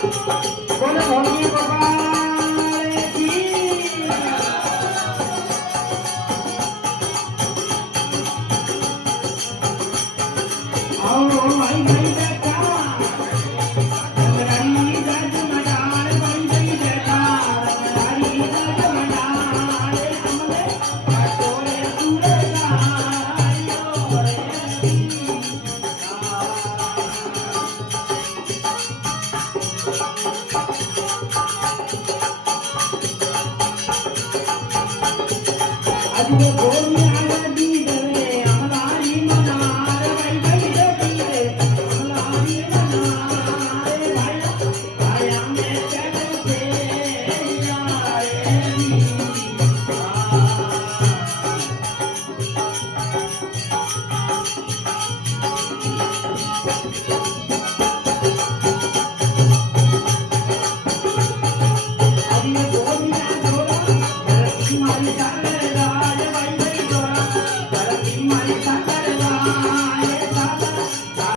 બોલો ભોળિયા ગોપાલ કી આવો માઈ માઈ બેઠા રમરાની ગજ મડાળ બંધી બેઠા રમરાની ગજ મડાળ અમને પાટોરે સુરે ગાયો રે આજે બોલી આનંદી દરે અમલારી મનાર ભાઈ ભાઈ જતી રે અમલારી મનાર ભાઈ આયા મે ચડતે યારે આજે બોલી આ જોડા ધરતી મારી સાગર રાજ ભાઈ ભાઈ જોડા ધરતી મારી સાગર રાજ